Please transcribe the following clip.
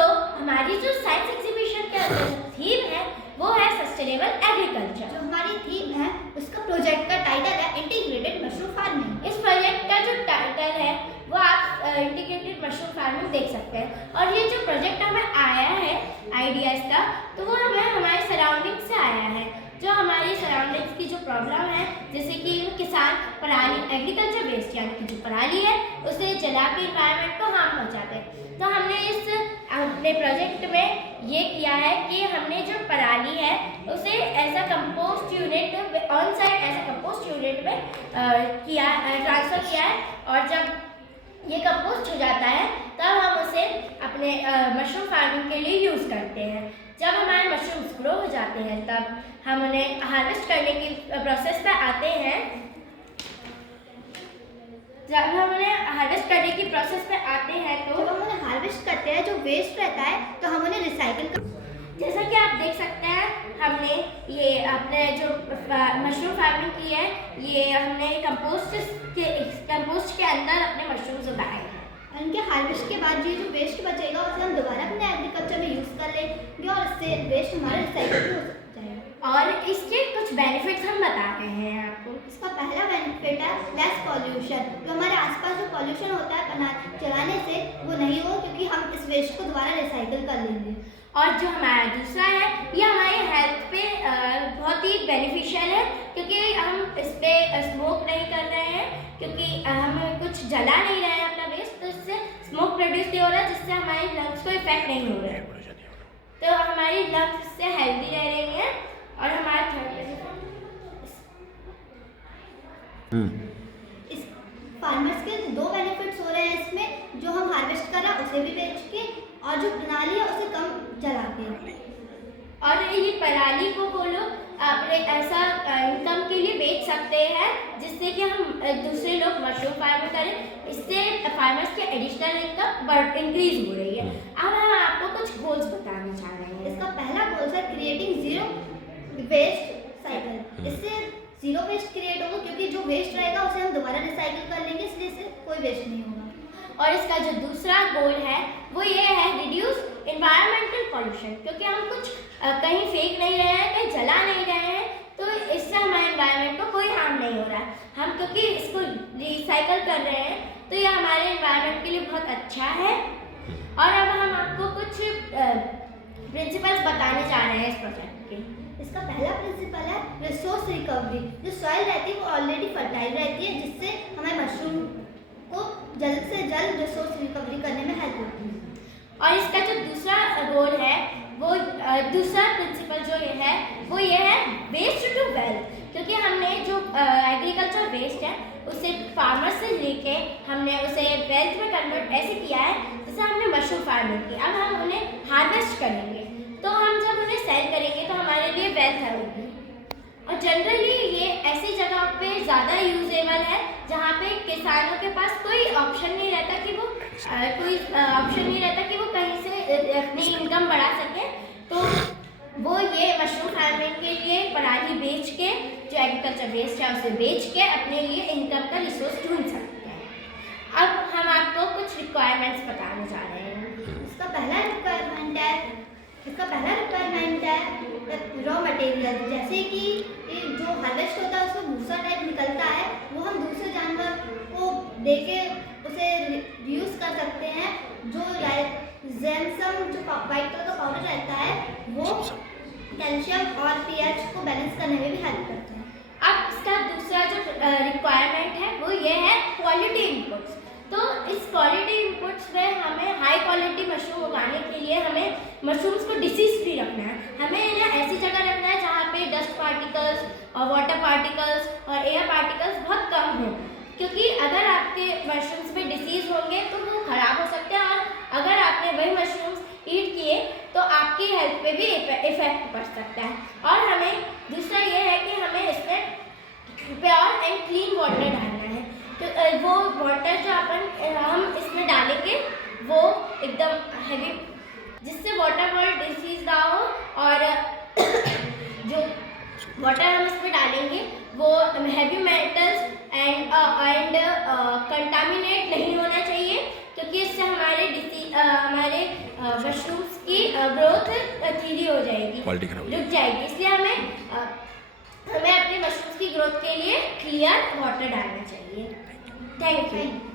हमारी जो science exhibition का थीम है वो है सस्टेनेबल एग्रीकल्चर। जो हमारी थीम है उसका प्रोजेक्ट का टाइटल है इंटीग्रेटेड मशरूम फार्मिंग। इस प्रोजेक्ट का जो टाइटल है वो आप इंटीग्रेटेड मशरूम फार्मिंग देख सकते हैं। और ये जो प्रोजेक्ट हमें आया है आइडियाज़ का, तो वो हमें हमारे सराउंडिंग से आया है। जो हमारी सराउंडिंग्स की जो प्रॉब्लम है, जैसे कि किसान पराली एग्रीकल्चर वेस्ट यानी कि जो पराली है उसे जला के इन्वायरमेंट को हार्म पहुँचाते हैं। तो हमने इस अपने प्रोजेक्ट में ये किया है कि हमने जो पराली है उसे ऐसा कंपोस्ट यूनिट ऑन साइट ऐसा कंपोस्ट यूनिट में ट्रांसफ़र किया है। और जब ये कंपोस्ट हो जाता है तब हम उसे अपने मशरूम फार्मिंग के लिए यूज़ करते हैं। जब हमारे मशरूम्स ग्रो हो जाते हैं तब हम उन्हें हार्वेस्ट करने की प्रोसेस पे आते हैं। जब हम उन्हें हार्वेस्ट करने की प्रोसेस पे आते हैं तो जब हम उन्हें हार्वेस्ट करते हैं जो वेस्ट रहता है तो हम उन्हें रिसाइकिल कर, जैसा कि आप देख सकते हैं हमने ये अपने जो मशरूम फार्मिंग की है ये हमने कंपोस्ट के अंदर अपने मशरूम्स उगाए हैं। उनके हार्वेस्ट के बाद ये जो वेस्ट बचेगा उसे हम दोबारा अपने एग्रीकल्चर में यूज़ कर लेंगे और इससे वेस्ट हमारा रिसाइकिल भी हो जाएगा। और इसके कुछ बेनिफिट्स हम बता रहे हैं आपको। इसका पहला बेनिफिट है लेस पॉल्यूशन। जो हमारे आसपास जो पॉल्यूशन होता है चलाने से वो नहीं हो, क्योंकि हम इस वेस्ट को दोबारा रिसाइकिल कर लेंगे। और जो हमारा दूसरा है ये हमारी हेल्थ पे बहुत ही बेनिफिशियल है, क्योंकि हम इस पर स्मोक नहीं कर रहे हैं, क्योंकि हम कुछ जला नहीं रहे हैं अपना वेस्ट, तो इससे स्मोक प्रोड्यूस नहीं हो रहा है जिससे हमारी लंग्स को इफेक्ट नहीं हो रहा है। तो हमारी लंग्स से हेल्दी रह रही हैं। और हमारा इस फार्मर्स के दो बेनिफिट्स हो रहे हैं इसमें, जो हम हार्वेस्ट कर रहे हैं उसे भी बेच के और जो पराली है उसे कम जला के। और ये पराली को वो लोग अपने ऐसा इनकम के लिए बेच सकते हैं जिससे कि हम दूसरे लोग मशरूम फार्मिंग करें, इससे फार्मर्स की एडिशनल इनकम इंक्रीज हो रही है। अब हम आपको कुछ गोल्स बताना चाह रहे हैं। इसका पहला गोल है क्रिएटिंग जीरो वेस्ट साइकिल। इससे जीरो वेस्ट क्रिएट होगा, क्योंकि जो वेस्ट रहेगा उसे हम दोबारा रिसाइकिल कर लेंगे, इसलिए इससे कोई वेस्ट नहीं होगा। और इसका जो दूसरा गोल है वो ये है रिड्यूस एनवायरमेंटल पॉल्यूशन, क्योंकि हम कुछ कहीं फेंक नहीं रहे हैं, कहीं जला नहीं रहे हैं, तो इससे हमारे एनवायरनमेंट को कोई हार्म नहीं हो रहा है। हम क्योंकि इसको रिसाइकल कर रहे हैं तो ये हमारे एनवायरनमेंट के लिए बहुत अच्छा है। और अब हम आपको कुछ प्रिंसिपल्स बताने जा रहे हैं इस प्रोजेक्ट के। इसका पहला प्रिंसिपल है रिसोर्स रिकवरी। जो सॉइल रहती है वो ऑलरेडी फर्टाइल रहती है, जिससे हमारे मशरूम को जल्द से जल्द रिसोर्स रिकवरी करने में हेल्प होती है। और इसका जो दूसरा गोल है वो दूसरा प्रिंसिपल जो ये है वो ये है वेस्ट टू वेल्थ, क्योंकि हमने जो एग्रीकल्चर वेस्ट है उसे फार्मर से लेके हमने उसे वेल्थ में कन्वर्ट ऐसे किया है जैसे हमने मशरूम फार्मिंग की। अब हम उन्हें हार्वेस्ट करेंगे, तो हम जब उन्हें सेल करेंगे तो हमारे लिए वेल्थ है होगी। और जनरली ये ऐसी जगह पे ज़्यादा यूजेबल है जहाँ पे किसानों के पास कोई ऑप्शन नहीं रहता कि वो कहीं से अपनी इनकम बढ़ा सके, तो वो ये मशरूम फार्मिंग के लिए पराली बेच के जो एग्रीकल्चर वेस्ट है उसे बेच के अपने लिए इनकम का रिसोर्स ढूंढ सकते हैं। अब हम आपको कुछ रिक्वायरमेंट्स बताने जा रहे हैं। इसका पहला रिक्वायरमेंट है रॉ मटेरियल। जैसे कि जो हार्वेस्ट होता है उसमें भूसा टाइप निकलता है, वो हम दूसरे जानवर को देके उसे यूज़ कर सकते हैं। जो ज़ैमसम जो वाइट कलर का पाउडर रहता है वो कैल्शियम और पीएच को बैलेंस करने में भी हेल्प करता है। अब इसका दूसरा जो रिक्वायरमेंट है वो ये है क्वालिटी इनपुट्स। तो इस क्वालिटी इनपुट्स में हमें हाई क्वालिटी मशरूम उगाने के लिए हमें मशरूम्स को डिसीज फ्री रखना है। हमें इन्हें ऐसी जगह रखना है जहाँ पे डस्ट पार्टिकल्स और वाटर पार्टिकल्स और एयर पार्टिकल्स बहुत कम हों, क्योंकि अगर आपके मशरूम्स में डिसीज होंगे तो वो ख़राब हो सकते हैं, और अगर आपने वही मशरूम्स ईट किए तो आपकी हेल्थ पे भी इफेक्ट पड़ सकता है। और हमें दूसरा ये है कि हमें इसमें प्योर एंड क्लीन वाटर डालना है। तो वो वाटर जो हम इसमें डालेंगे वो एकदम हैवी, जिससे वाटर बॉल डिसीज ना हो, और जो वाटर हम इसमें डालेंगे वो हैवी मेटल्स एंड कंटामिनेट नहीं होना चाहिए, क्योंकि इससे हमारे डिसीज हमारे मशरूम्स की ग्रोथ धीरे हो जाएगी, क्वालिटी खराब हो रुक जाएगी। इसलिए हमें अपने मशरूम्स की ग्रोथ के लिए क्लियर वाटर डालना चाहिए। Thank you.